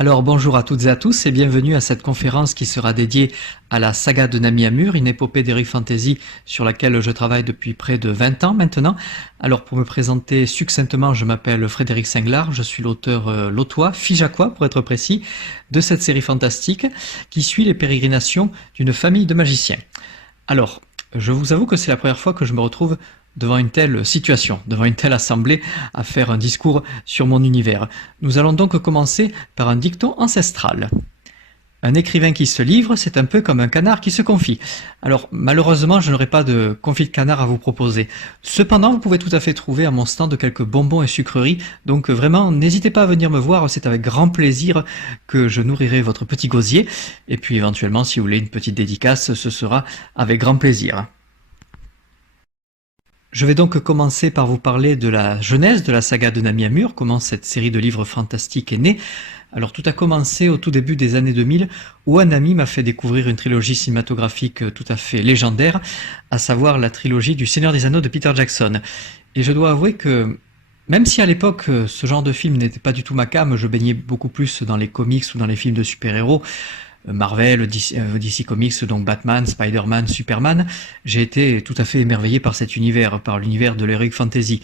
Alors bonjour à toutes et à tous et bienvenue à cette conférence qui sera dédiée à la saga de Nami Amur, une épopée d'Heroic Fantasy sur laquelle je travaille depuis près de 20 ans maintenant. Alors pour me présenter succinctement, je m'appelle Frédéric Singlard, je suis l'auteur lotois, figeacois pour être précis, de cette série fantastique qui suit les pérégrinations d'une famille de magiciens. Alors, je vous avoue que c'est la première fois que je me retrouve devant une telle situation, devant une telle assemblée, à faire un discours sur mon univers. Nous allons donc commencer par un dicton ancestral. Un écrivain qui se livre, c'est un peu comme un canard qui se confie. Alors, malheureusement, je n'aurai pas de confit de canard à vous proposer. Cependant, vous pouvez tout à fait trouver à mon stand quelques bonbons et sucreries, donc vraiment, n'hésitez pas à venir me voir, c'est avec grand plaisir que je nourrirai votre petit gosier. Et puis, éventuellement, si vous voulez une petite dédicace, ce sera avec grand plaisir. Je vais donc commencer par vous parler de la genèse de la saga de Nami Amur, comment cette série de livres fantastiques est née. Alors tout a commencé au tout début des années 2000, où un ami m'a fait découvrir une trilogie cinématographique tout à fait légendaire, à savoir la trilogie du Seigneur des Anneaux de Peter Jackson. Et je dois avouer que même si à l'époque ce genre de film n'était pas du tout ma came, je baignais beaucoup plus dans les comics ou dans les films de super-héros, Marvel, DC Comics, donc Batman, Spider-Man, Superman, j'ai été tout à fait émerveillé par cet univers, par l'univers de l'Heroic Fantasy.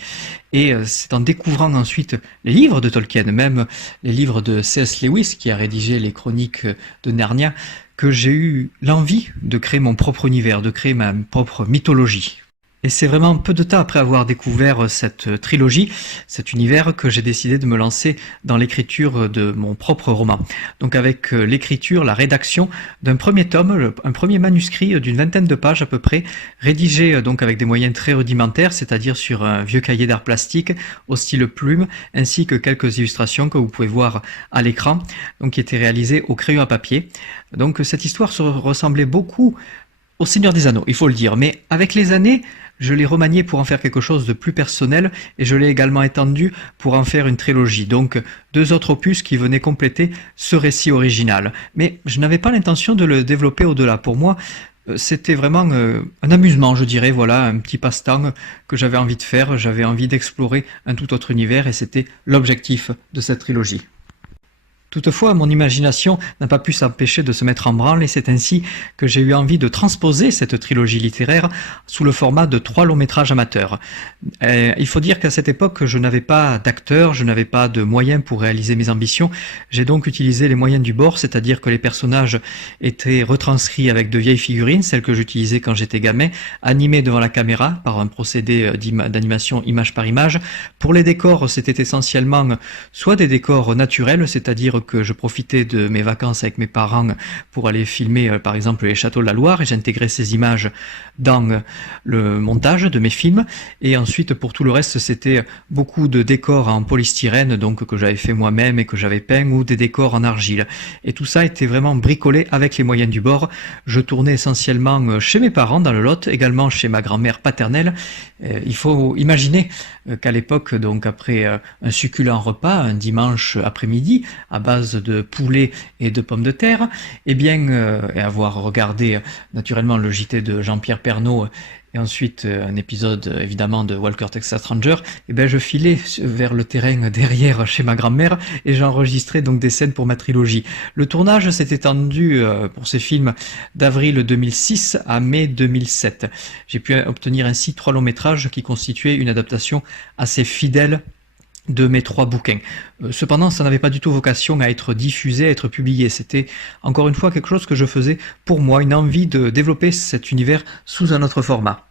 Et c'est en découvrant ensuite les livres de Tolkien, même les livres de C.S. Lewis, qui a rédigé les chroniques de Narnia, que j'ai eu l'envie de créer mon propre univers, de créer ma propre mythologie. Et c'est vraiment peu de temps après avoir découvert cette trilogie, cet univers, que j'ai décidé de me lancer dans l'écriture de mon propre roman. Donc avec l'écriture, la rédaction d'un premier tome, un premier manuscrit d'une vingtaine de pages à peu près, rédigé donc avec des moyens très rudimentaires, c'est-à-dire sur un vieux cahier d'art plastique au style plume, ainsi que quelques illustrations que vous pouvez voir à l'écran, donc qui étaient réalisées au crayon à papier. Donc cette histoire se ressemblait beaucoup au Seigneur des Anneaux, il faut le dire, mais avec les années, je l'ai remanié pour en faire quelque chose de plus personnel et je l'ai également étendu pour en faire une trilogie. Donc deux autres opus qui venaient compléter ce récit original. Mais je n'avais pas l'intention de le développer au-delà. Pour moi, c'était vraiment un amusement, je dirais, voilà, un petit passe-temps que j'avais envie de faire. J'avais envie d'explorer un tout autre univers et c'était l'objectif de cette trilogie. Toutefois, mon imagination n'a pas pu s'empêcher de se mettre en branle et c'est ainsi que j'ai eu envie de transposer cette trilogie littéraire sous le format de 3 longs métrages amateurs. Il faut dire qu'à cette époque, je n'avais pas d'acteur, je n'avais pas de moyens pour réaliser mes ambitions. J'ai donc utilisé les moyens du bord, c'est-à-dire que les personnages étaient retranscrits avec de vieilles figurines, celles que j'utilisais quand j'étais gamin, animées devant la caméra par un procédé d'animation image par image. Pour les décors, c'était essentiellement soit des décors naturels, c'est-à-dire que je profitais de mes vacances avec mes parents pour aller filmer par exemple les châteaux de la Loire et j'intégrais ces images dans le montage de mes films et ensuite pour tout le reste c'était beaucoup de décors en polystyrène donc que j'avais fait moi-même et que j'avais peint ou des décors en argile et tout ça était vraiment bricolé avec les moyens du bord. Je tournais essentiellement chez mes parents dans le Lot, également chez ma grand-mère paternelle. Il faut imaginer qu'à l'époque, donc après un succulent repas, un dimanche après-midi, à base de poulet et de pommes de terre, et bien, et avoir regardé naturellement le JT de Jean-Pierre Pernaut et ensuite un épisode évidemment de Walker Texas Ranger, et ben je filais vers le terrain derrière chez ma grand-mère et j'enregistrais donc des scènes pour ma trilogie. Le tournage s'est étendu pour ces films d'avril 2006 à mai 2007. J'ai pu obtenir ainsi 3 longs métrages qui constituaient une adaptation assez fidèle de mes 3 bouquins. Cependant, ça n'avait pas du tout vocation à être diffusé, à être publié. C'était encore une fois quelque chose que je faisais pour moi, une envie de développer cet univers sous un autre format.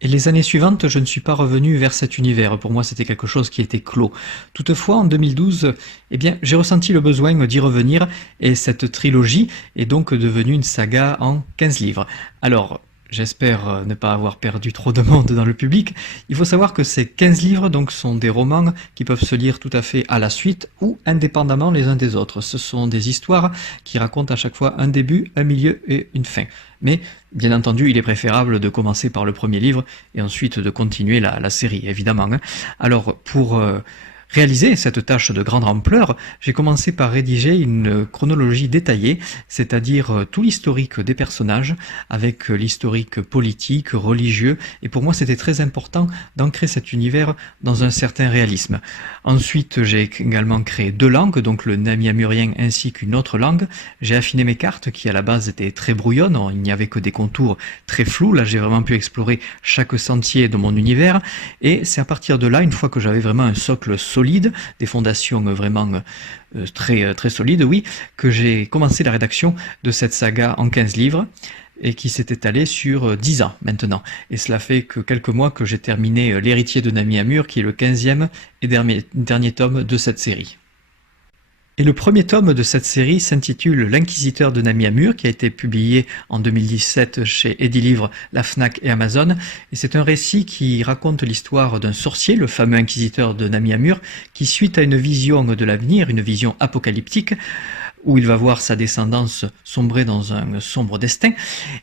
Et les années suivantes, je ne suis pas revenu vers cet univers. Pour moi, c'était quelque chose qui était clos. Toutefois, en 2012, eh bien, j'ai ressenti le besoin d'y revenir et cette trilogie est donc devenue une saga en 15 livres. Alors, j'espère ne pas avoir perdu trop de monde dans le public. Il faut savoir que ces 15 livres donc, sont des romans qui peuvent se lire tout à fait à la suite ou indépendamment les uns des autres. Ce sont des histoires qui racontent à chaque fois un début, un milieu et une fin. Mais bien entendu, il est préférable de commencer par le premier livre et ensuite de continuer la série, évidemment. Alors, pour réaliser cette tâche de grande ampleur, j'ai commencé par rédiger une chronologie détaillée, c'est-à-dire tout l'historique des personnages, avec l'historique politique, religieux, et pour moi c'était très important d'ancrer cet univers dans un certain réalisme. Ensuite, j'ai également créé 2 langues, donc le namiamurien ainsi qu'une autre langue. J'ai affiné mes cartes qui à la base étaient très brouillonnes, il n'y avait que des contours très flous, là j'ai vraiment pu explorer chaque sentier de mon univers, et c'est à partir de là, une fois que j'avais vraiment un socle solide, des fondations vraiment très solides, oui, que j'ai commencé la rédaction de cette saga en 15 livres et qui s'est étalée sur 10 ans maintenant. Et cela fait que quelques mois que j'ai terminé L'Héritier de Nami Amur, qui est le 15e et dernier tome de cette série. Et le premier tome de cette série s'intitule L'Inquisiteur de Nami Amur, qui a été publié en 2017 chez Edilivre, la Fnac et Amazon. Et c'est un récit qui raconte l'histoire d'un sorcier, le fameux Inquisiteur de Nami Amur, qui suite à une vision de l'avenir, une vision apocalyptique, où il va voir sa descendance sombrer dans un sombre destin,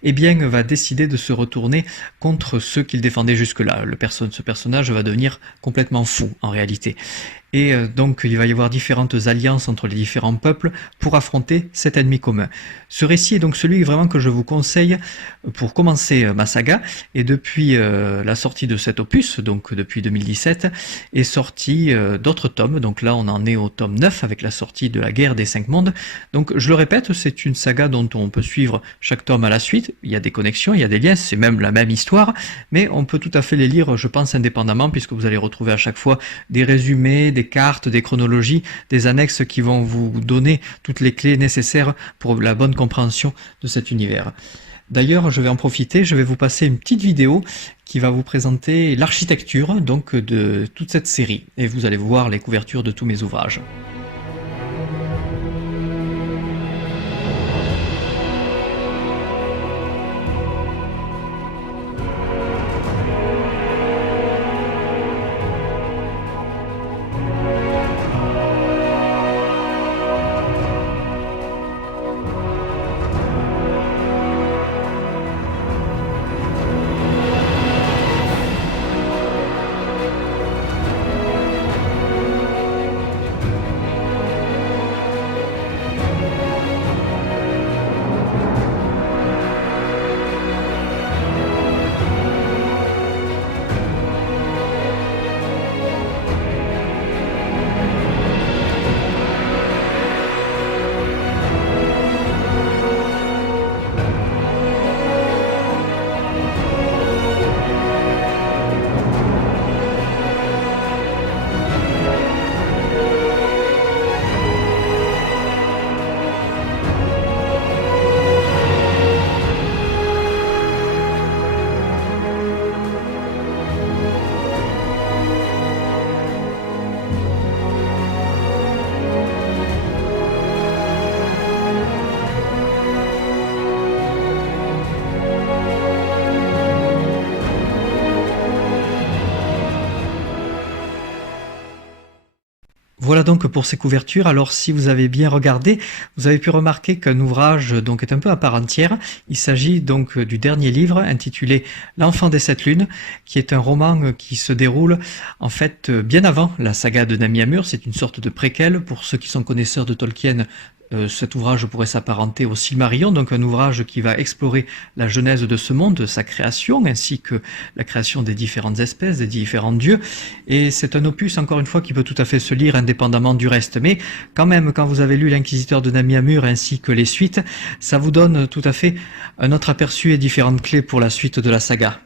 eh bien va décider de se retourner contre ceux qu'il défendait jusque-là. Ce personnage va devenir complètement fou en réalité. Et donc il va y avoir différentes alliances entre les différents peuples pour affronter cet ennemi commun. Ce récit est donc celui vraiment que je vous conseille pour commencer ma saga, et depuis la sortie de cet opus, donc depuis 2017, est sorti d'autres tomes, donc là on en est au tome 9 avec la sortie de la guerre des 5 mondes. Donc je le répète, c'est une saga dont on peut suivre chaque tome à la suite, il y a des connexions, il y a des liens, c'est même la même histoire, mais on peut tout à fait les lire, je pense, indépendamment, puisque vous allez retrouver à chaque fois des résumés, des cartes, des chronologies, des annexes qui vont vous donner toutes les clés nécessaires pour la bonne compréhension de cet univers. D'ailleurs, je vais en profiter, je vais vous passer une petite vidéo qui va vous présenter l'architecture donc de toute cette série, et vous allez voir les couvertures de tous mes ouvrages. Voilà donc pour ces couvertures. Alors si vous avez bien regardé, vous avez pu remarquer qu'un ouvrage donc est un peu à part entière. Il s'agit donc du dernier livre intitulé L'Enfant des Sept Lunes, qui est un roman qui se déroule en fait bien avant la saga de Nami Amur. C'est une sorte de préquel. Pour ceux qui sont connaisseurs de Tolkien, cet ouvrage pourrait s'apparenter au Silmarillion, donc un ouvrage qui va explorer la genèse de ce monde, sa création, ainsi que la création des différentes espèces, des différents dieux. Et c'est un opus, encore une fois, qui peut tout à fait se lire indépendamment du reste. Mais quand même, quand vous avez lu L'Inquisiteur de Nami Amur ainsi que les suites, ça vous donne tout à fait un autre aperçu et différentes clés pour la suite de la saga.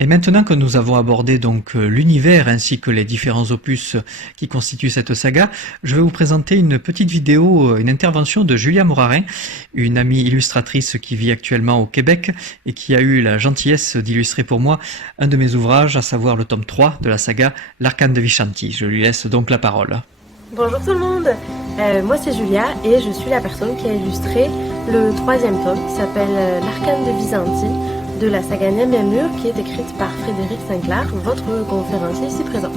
Et maintenant que nous avons abordé donc l'univers ainsi que les différents opus qui constituent cette saga, je vais vous présenter une petite vidéo, une intervention de Julia Morarin, une amie illustratrice qui vit actuellement au Québec et qui a eu la gentillesse d'illustrer pour moi un de mes ouvrages, à savoir le tome 3 de la saga L'Arcane de Vishanti. Je lui laisse donc la parole. Bonjour tout le monde, moi c'est Julia et je suis la personne qui a illustré le 3e tome qui s'appelle L'Arcane de Vishanti de la saga Nami Amur, qui est écrite par Frédéric Sinclair, votre conférencier ici présent.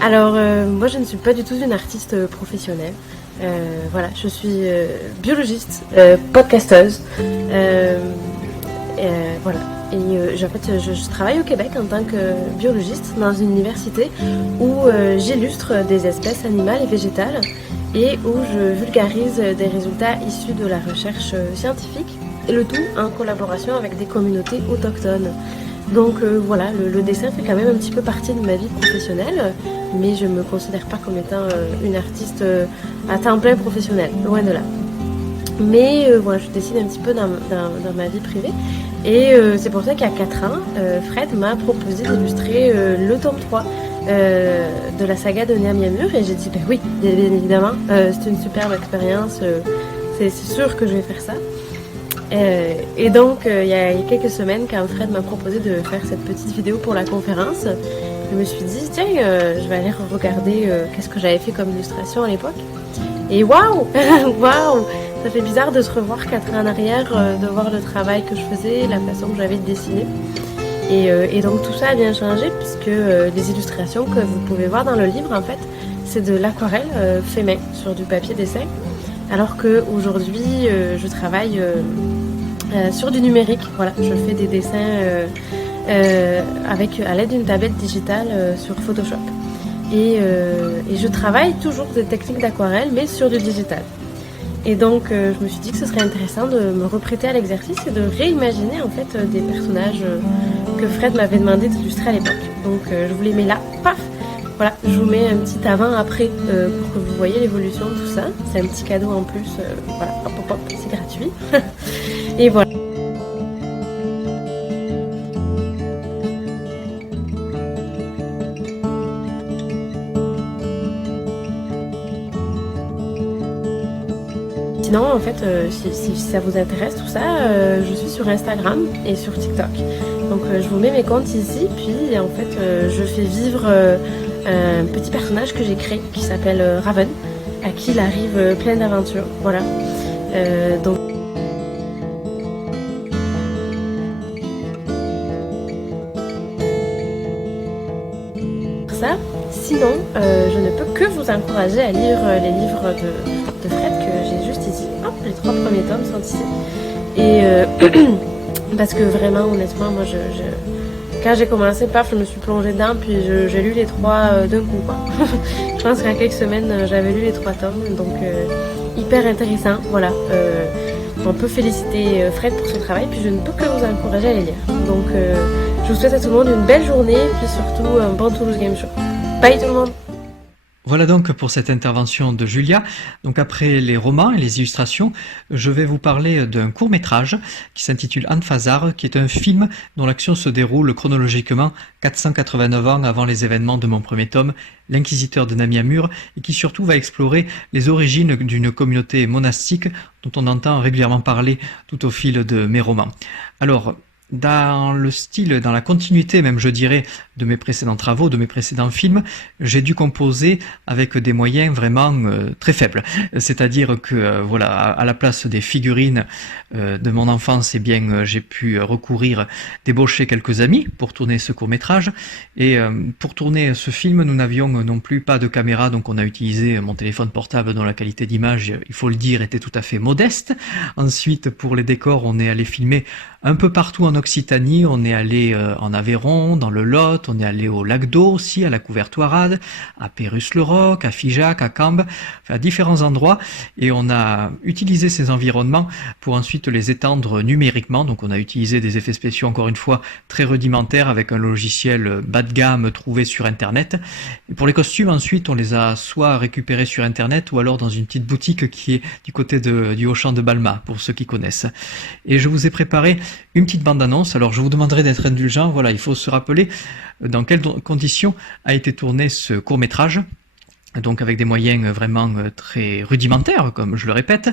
Alors, moi je ne suis pas du tout une artiste professionnelle. Voilà, je suis biologiste, podcasteuse. Voilà, en fait, je travaille au Québec en tant que biologiste dans une université où j'illustre des espèces animales et végétales et où je vulgarise des résultats issus de la recherche scientifique, et le tout en collaboration avec des communautés autochtones. Donc voilà, le dessin fait quand même un petit peu partie de ma vie professionnelle, mais je ne me considère pas comme étant une artiste à temps plein professionnelle, loin de là. Mais voilà, je dessine un petit peu dans ma vie privée. Et c'est pour ça qu'il y a 4 ans, Fred m'a proposé d'illustrer le tome 3 de la saga de Nyam-Nyam-Mur. Et j'ai dit, ben oui, bien évidemment, c'est une superbe expérience, c'est sûr que je vais faire ça. Et donc, il y a quelques semaines, quand Fred m'a proposé de faire cette petite vidéo pour la conférence, je me suis dit, tiens, je vais aller regarder qu'est-ce que j'avais fait comme illustration à l'époque. Et waouh, waouh, ça fait bizarre de se revoir 4 ans en arrière, de voir le travail que je faisais, la façon que j'avais de dessiner. Et donc tout ça a bien changé puisque les illustrations que vous pouvez voir dans le livre, en fait, c'est de l'aquarelle fait main sur du papier dessin. Alors qu'aujourd'hui, je travaille sur du numérique. Voilà, je fais des dessins à l'aide d'une tablette digitale sur Photoshop. Et je travaille toujours des techniques d'aquarelle, mais sur du digital. Et donc, je me suis dit que ce serait intéressant de me reprêter à l'exercice et de réimaginer en fait des personnages que Fred m'avait demandé d'illustrer à l'époque. Donc, je vous les mets là, paf. Voilà, je vous mets un petit avant-après pour que vous voyez l'évolution de tout ça. C'est un petit cadeau en plus, voilà, hop hop hop, c'est gratuit. Et voilà. Sinon, en fait, si ça vous intéresse tout ça, je suis sur Instagram et sur TikTok. Donc, je vous mets mes comptes ici, puis en fait, je fais vivre un petit personnage que j'ai créé qui s'appelle Raven, à qui il arrive plein d'aventures. Voilà. Donc ça. Sinon, je ne peux que vous encourager à lire les livres de Fred que j'ai juste ici. Hop, les 3 premiers tomes sont ici. Et parce que vraiment, honnêtement, moi, quand j'ai commencé, paf, je me suis plongée dedans, puis j'ai lu les 3 d'un coup, quoi. Je pense qu'en quelques semaines, j'avais lu les 3 tomes, donc hyper intéressant, voilà. On peut féliciter Fred pour ce travail, puis je ne peux que vous encourager à les lire. Donc, je vous souhaite à tout le monde une belle journée, puis surtout un bon Toulouse Game Show. Bye tout le monde! Voilà donc pour cette intervention de Julia. Donc après les romans et les illustrations, je vais vous parler d'un court-métrage qui s'intitule Anne-Phasar, qui est un film dont l'action se déroule chronologiquement 489 ans avant les événements de mon premier tome, L'Inquisiteur de Nyam-Nyam-Mur, et qui surtout va explorer les origines d'une communauté monastique dont on entend régulièrement parler tout au fil de mes romans. Alors, dans le style, dans la continuité même, je dirais, de mes précédents travaux, de mes précédents films, j'ai dû composer avec des moyens vraiment très faibles. C'est-à-dire que, voilà, à la place des figurines de mon enfance, eh bien, j'ai pu recourir, débaucher quelques amis pour tourner ce court-métrage. Et pour tourner ce film, nous n'avions non plus pas de caméra, donc on a utilisé mon téléphone portable dont la qualité d'image, il faut le dire, était tout à fait modeste. Ensuite, pour les décors, on est allé filmer un peu partout en Occitanie, on est allé en Aveyron, dans le Lot, on est allé au Lac d'Eau aussi, à la Couvertoirade, à Pérus-le-Roc, à Figeac, à Cambes, enfin, à différents endroits, et on a utilisé ces environnements pour ensuite les étendre numériquement. Donc on a utilisé des effets spéciaux, encore une fois, très rudimentaires avec un logiciel bas de gamme trouvé sur Internet. Et pour les costumes, ensuite, on les a soit récupérés sur Internet ou alors dans une petite boutique qui est du côté du Auchan de Balma, pour ceux qui connaissent. Et je vous ai préparé une petite bande-annonce. Alors je vous demanderai d'être indulgent. Voilà, il faut se rappeler dans quelles conditions a été tourné ce court-métrage. Donc avec des moyens vraiment très rudimentaires, comme je le répète,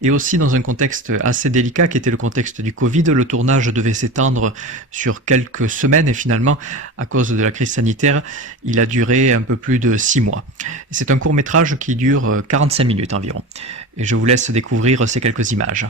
et aussi dans un contexte assez délicat qui était le contexte du Covid. Le tournage devait s'étendre sur quelques semaines et finalement, à cause de la crise sanitaire, il a duré un peu plus de 6 mois. C'est un court-métrage qui dure 45 minutes environ. Et je vous laisse découvrir ces quelques images.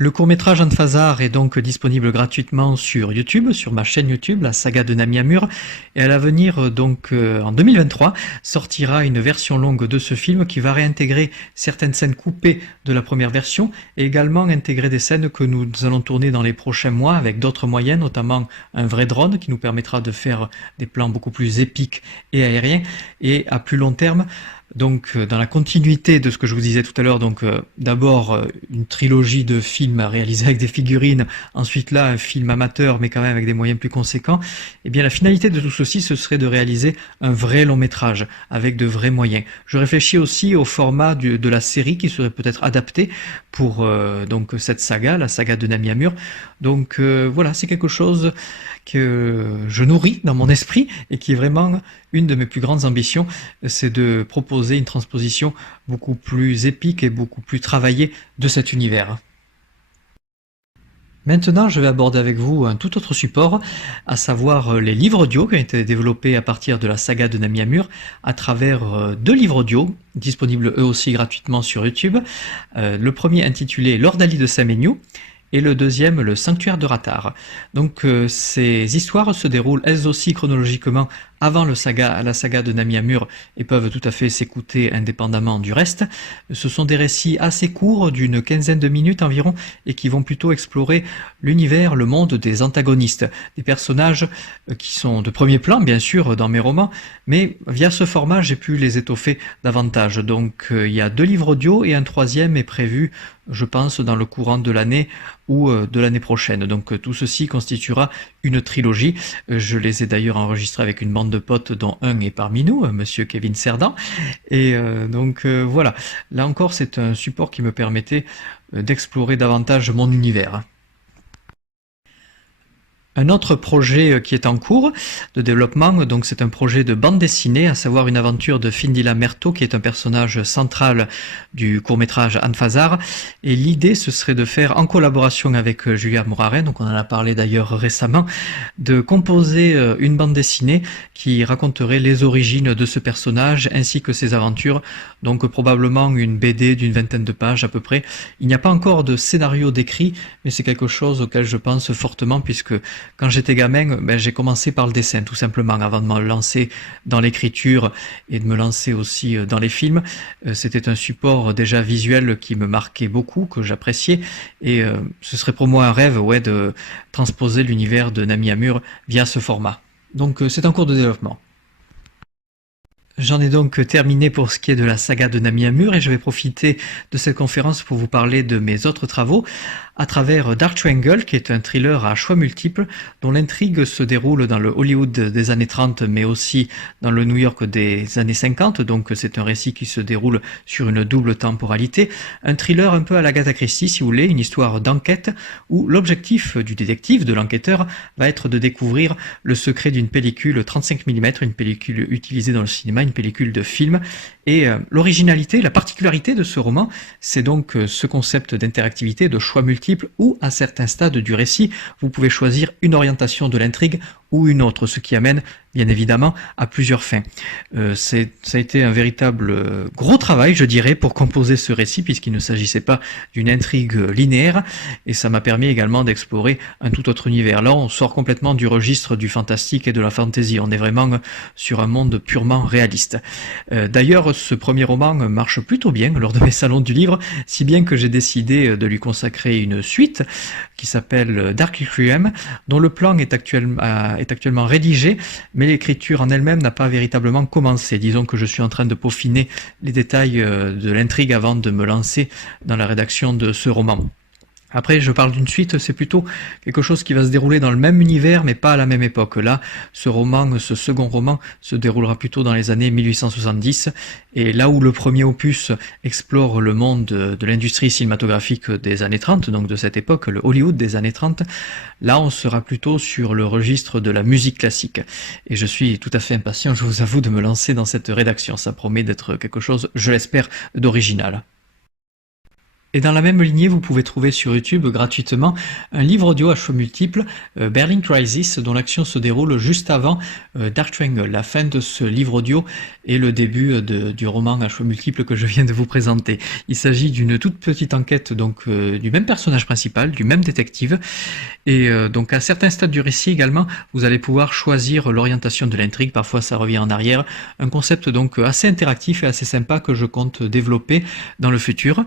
Le court-métrage Anne-Phasard est donc disponible gratuitement sur YouTube, sur ma chaîne YouTube, la saga de Nami Amur. Et à l'avenir, donc en 2023, sortira une version longue de ce film qui va réintégrer certaines scènes coupées de la première version et également intégrer des scènes que nous allons tourner dans les prochains mois avec d'autres moyens, notamment un vrai drone qui nous permettra de faire des plans beaucoup plus épiques et aériens. Et à plus long terme, donc dans la continuité de ce que je vous disais tout à l'heure, donc d'abord une trilogie de films réalisés avec des figurines, ensuite là un film amateur mais quand même avec des moyens plus conséquents, et bien la finalité de tout ceci ce serait de réaliser un vrai long métrage avec de vrais moyens. Je réfléchis aussi au format de la série qui serait peut-être adapté pour donc cette saga, la saga de Nami Amur. Donc voilà, c'est quelque chose que je nourris dans mon esprit et qui est vraiment une de mes plus grandes ambitions, c'est de proposer une transposition beaucoup plus épique et beaucoup plus travaillée de cet univers. Maintenant, je vais aborder avec vous un tout autre support, à savoir les livres audio qui ont été développés à partir de la saga de Nami Amur à travers deux livres audio, disponibles eux aussi gratuitement sur YouTube. Le premier intitulé L'Ordalie de Samenyu et le deuxième, le Sanctuaire de Ratar. Donc ces histoires se déroulent elles aussi chronologiquement avant la saga de Nami Amur et peuvent tout à fait s'écouter indépendamment du reste. Ce sont des récits assez courts, d'une quinzaine de minutes environ, et qui vont plutôt explorer l'univers, le monde des antagonistes, des personnages qui sont de premier plan, bien sûr, dans mes romans, mais via ce format, j'ai pu les étoffer davantage. Donc il y a deux livres audio et un troisième est prévu, je pense, dans le courant de l'année ou de l'année prochaine. Donc tout ceci constituera une trilogie. Je les ai d'ailleurs enregistrés avec une bande de potes dont un est parmi nous, monsieur Kevin Cerdan. Et donc voilà, là encore c'est un support qui me permettait d'explorer davantage mon univers. Un autre projet qui est en cours de développement, donc c'est un projet de bande dessinée, à savoir une aventure de Findila Merto, qui est un personnage central du court-métrage Anne-Phasard. Et l'idée, ce serait de faire, en collaboration avec Julia Mouraren, donc on en a parlé d'ailleurs récemment, de composer une bande dessinée qui raconterait les origines de ce personnage ainsi que ses aventures. Donc probablement une BD d'une vingtaine de pages à peu près. Il n'y a pas encore de scénario décrit, mais c'est quelque chose auquel je pense fortement puisque quand j'étais gamin, j'ai commencé par le dessin tout simplement avant de me lancer dans l'écriture et de me lancer aussi dans les films. C'était un support déjà visuel qui me marquait beaucoup, que j'appréciais et ce serait pour moi un rêve de transposer l'univers de Nami Amur via ce format. Donc c'est en cours de développement. J'en ai donc terminé pour ce qui est de la saga de Nami Amur et je vais profiter de cette conférence pour vous parler de mes autres travaux à travers Dark Triangle, qui est un thriller à choix multiples dont l'intrigue se déroule dans le Hollywood des années 30 mais aussi dans le New York des années 50, donc c'est un récit qui se déroule sur une double temporalité, un thriller un peu à l'Agatha Christie si vous voulez, une histoire d'enquête où l'objectif du détective, de l'enquêteur, va être de découvrir le secret d'une pellicule 35 mm, une pellicule utilisée dans le cinéma, une pellicule de film. Et l'originalité, la particularité de ce roman, c'est donc ce concept d'interactivité, de choix multiples, où à certains stades du récit, vous pouvez choisir une orientation de l'intrigue ou une autre, ce qui amène bien évidemment à plusieurs fins. Ça a été un véritable gros travail, je dirais, pour composer ce récit, puisqu'il ne s'agissait pas d'une intrigue linéaire, et ça m'a permis également d'explorer un tout autre univers. Là, on sort complètement du registre du fantastique et de la fantasy, on est vraiment sur un monde purement réaliste. D'ailleurs, ce premier roman marche plutôt bien lors de mes salons du livre, si bien que j'ai décidé de lui consacrer une suite qui s'appelle Dark Requiem, dont le plan est actuellement rédigé, mais l'écriture en elle-même n'a pas véritablement commencé. Disons que je suis en train de peaufiner les détails de l'intrigue avant de me lancer dans la rédaction de ce roman. Après, je parle d'une suite, c'est plutôt quelque chose qui va se dérouler dans le même univers, mais pas à la même époque. Là, ce second roman, se déroulera plutôt dans les années 1870, et là où le premier opus explore le monde de l'industrie cinématographique des années 30, donc de cette époque, le Hollywood des années 30, là, on sera plutôt sur le registre de la musique classique. Et je suis tout à fait impatient, je vous avoue, de me lancer dans cette rédaction. Ça promet d'être quelque chose, je l'espère, d'original. Et dans la même lignée, vous pouvez trouver sur YouTube gratuitement un livre audio à choix multiples, Berlin Crisis, dont l'action se déroule juste avant Dark Triangle. La fin de ce livre audio est le début du roman à choix multiples que je viens de vous présenter. Il s'agit d'une toute petite enquête donc du même personnage principal, du même détective, et donc à certains stades du récit également, vous allez pouvoir choisir l'orientation de l'intrigue. Parfois, ça revient en arrière. Un concept donc assez interactif et assez sympa que je compte développer dans le futur.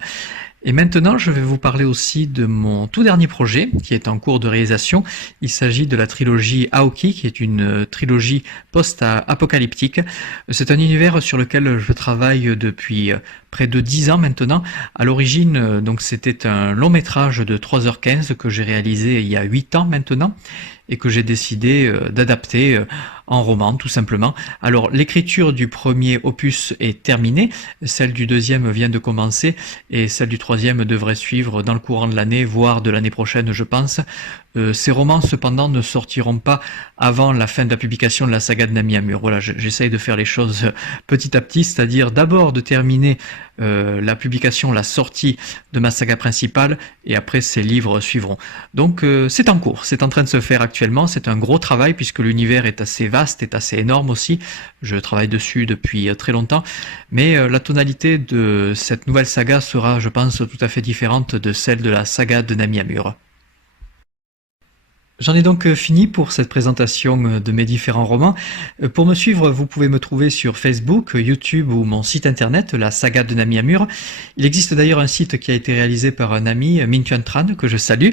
Et maintenant, je vais vous parler aussi de mon tout dernier projet qui est en cours de réalisation. Il s'agit de la trilogie Aoki, qui est une trilogie post-apocalyptique. C'est un univers sur lequel je travaille depuis près de 10 ans maintenant. À l'origine, donc c'était un long métrage de 3h15 que j'ai réalisé il y a 8 ans maintenant et que j'ai décidé d'adapter en roman tout simplement. Alors l'écriture du premier opus est terminée, celle du deuxième vient de commencer et celle du troisième devrait suivre dans le courant de l'année, voire de l'année prochaine je pense. Ces romans cependant ne sortiront pas avant la fin de la publication de la saga de Nami Amur. Voilà, j'essaye de faire les choses petit à petit, c'est-à-dire d'abord de terminer la publication, la sortie de ma saga principale et après ces livres suivront. Donc c'est en cours, c'est en train de se faire actuellement, c'est un gros travail puisque l'univers est assez vaste, est assez énorme aussi, je travaille dessus depuis très longtemps, mais la tonalité de cette nouvelle saga sera je pense tout à fait différente de celle de la saga de Nami Amur. J'en ai donc fini pour cette présentation de mes différents romans. Pour me suivre, vous pouvez me trouver sur Facebook, YouTube ou mon site internet, la saga de Nami Amur. Il existe d'ailleurs un site qui a été réalisé par un ami, Min Tuan Tran, que je salue.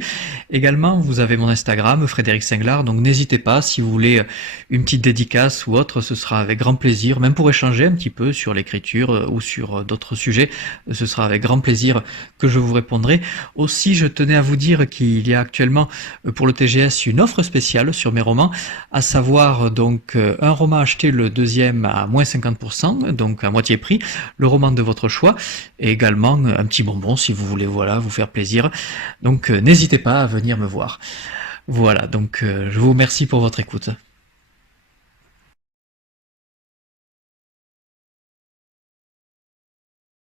Également, vous avez mon Instagram, Frédéric Singlard, donc n'hésitez pas, si vous voulez une petite dédicace ou autre, ce sera avec grand plaisir, même pour échanger un petit peu sur l'écriture ou sur d'autres sujets, ce sera avec grand plaisir que je vous répondrai. Aussi, je tenais à vous dire qu'il y a actuellement pour le TGS une offre spéciale sur mes romans, à savoir donc un roman acheté, le deuxième à moins 50%, donc à moitié prix, le roman de votre choix, et également un petit bonbon si vous voulez voilà vous faire plaisir. Donc n'hésitez pas à venir me voir. Voilà, donc je vous remercie pour votre écoute.